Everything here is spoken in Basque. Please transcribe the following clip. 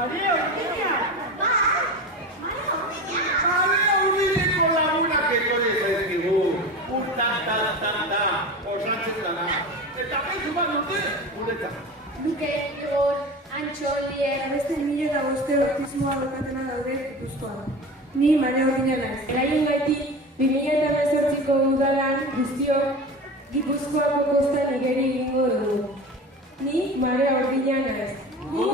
Marea Urdina? Bai, Marea Urdina. Marea Urdineko lagunak etorri zaizkigu. Urta, osatzen dara. Eta bezu bat dute, guretzat. Luke, Igor, Antxo, Lier, Beste 1500 autismoa daukatena daude Gipuzkoan. Ni Marea Urdina naiz. Eraiengatik 2018ko udalan guztiok Gipuzkoako kostan igeri egingo dugu. Ni Marea Urdina naiz. Gu